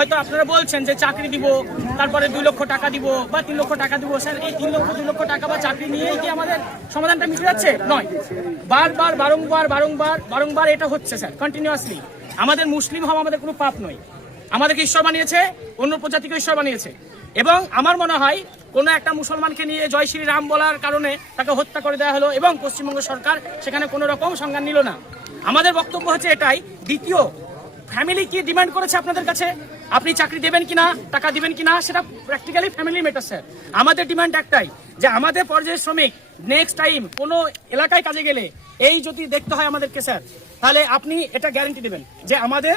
হয়তো আপনারা বলছেন যে চাকরি দিব, তারপরে 2 লক্ষ টাকা দিব বা 3 লক্ষ টাকা দিব। স্যার, এই 3 লক্ষ 2 লক্ষ টাকা বা চাকরি নিয়েই কি আমাদের সমাধানটা মিটে যাচ্ছে? নয়। বারবার বারংবার এটা হচ্ছে স্যার, কন্টিনিউয়াসলি। আমাদের মুসলিম হওয়া আমাদের কোনো পাপ নয়। আমাদেরকে ঈশ্বর বানিয়েছে, অন্য প্রজাতিকে ঈশ্বর বানিয়েছে। এবং আমার মনে হয় কোনো একটা মুসলমানকে নিয়ে জয় শ্রী রাম বলার কারণে তাকে হত্যা করে দেওয়া হলো এবং পশ্চিমবঙ্গ সরকার সেখানে কোনো রকম সংজ্ঞান নিল না। আমাদের বক্তব্য হচ্ছে এটাই। দ্বিতীয়, ফ্যামিলি কি ডিমান্ড করেছে আপনাদের কাছে? আপনি চাকরি দেবেন কিনা, টাকা দিবেন কিনা, সেটা প্র্যাকটিক্যালি ফ্যামিলি ম্যাটার স্যার। আমাদের ডিমান্ড একটাই, যে আমাদের পর্যায়ের শ্রমিক নেক্সট টাইম কোনো এলাকায় কাজে গেলে এই যদি দেখতে হয় আমাদেরকে স্যার, তাহলে আপনি এটা গ্যারান্টি দেবেন যে আমাদের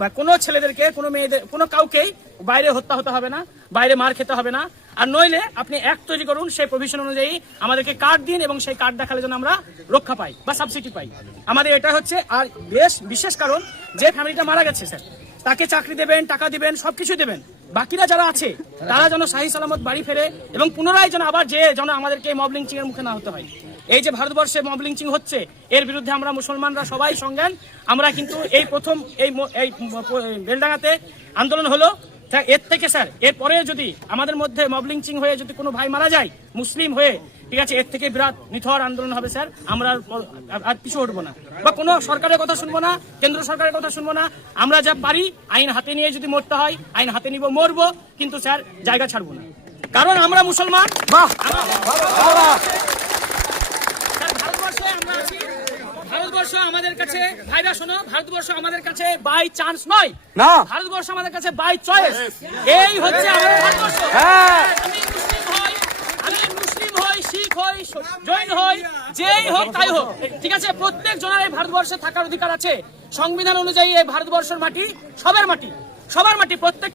বা কোনো ছেলেদেরকে, কোনো মেয়েদের, কোনো কাউকেই বাইরে হত্যা হতে হবে না, বাইরে মার খেতে হবে না। আর নইলে আপনি অ্যাক্ট তৈরি করুন, সেই প্রভিশন অনুযায়ী আমাদেরকে কার্ড দিন এবং সেই কার্ড দেখালে যেন আমরা রক্ষা পাই বা সাবসিডি পাই। আমাদের এটা হচ্ছে। আর বিশেষ কারণ, যে ফ্যামিলিটা মারা গেছে স্যার, তাকে চাকরি দেবেন, টাকা দিবেন, সবকিছু দেবেন। বাকিরা যারা আছে তারা যেন সহি সালামত বাড়ি ফেরে এবং পুনরায় যেন আবার যেন আমাদেরকে মব লিঞ্চিং এর মুখে না হতে হয়। এই যে ভারতবর্ষে মব লিঞ্চিং হচ্ছে, এর বিরুদ্ধে আমরা মুসলমানরা সবাই সংজ্ঞান। আমরা কিন্তু এই প্রথম এই বেলডাঙ্গাতে আন্দোলন হলো, এর থেকে স্যার এরপরে যদি আমাদের মধ্যে মব লিঞ্চিং হয়ে যদি কোনো ভাই মারা যায় মুসলিম হয়ে, ঠিক আছে, এর থেকে বিরাট নিথর আন্দোলন হবে স্যার। আমরা আর পিছু হটবো না, বা কোনো সরকারের কথা শুনবো না, কেন্দ্র সরকারের কথা শুনবো না। আমরা যা পারি আইন হাতে নিয়ে যদি মরতে হয় আইন হাতে নিব, মরবো, কিন্তু স্যার জায়গা ছাড়বো না, কারণ আমরা মুসলমান। ভারতবর্ষ আমাদের কাছে, ভাইরা শোনো, ভারতবর্ষ আমাদের কাছে বাই চান্স নয়, ভারতবর্ষ আমাদের কাছে বাই চয়েস। এই হচ্ছে আমাদের ভারতবর্ষ। আমি মুসলিম হই, শিখ হই, জৈন হই, যেই হোক তাই হোক, ঠিক আছে, প্রত্যেক জনের এই ভারতবর্ষে থাকার অধিকার আছে। সংবিধান অনুযায়ী এই ভারতবর্ষের মাটি সবার মাটি, প্রত্যেক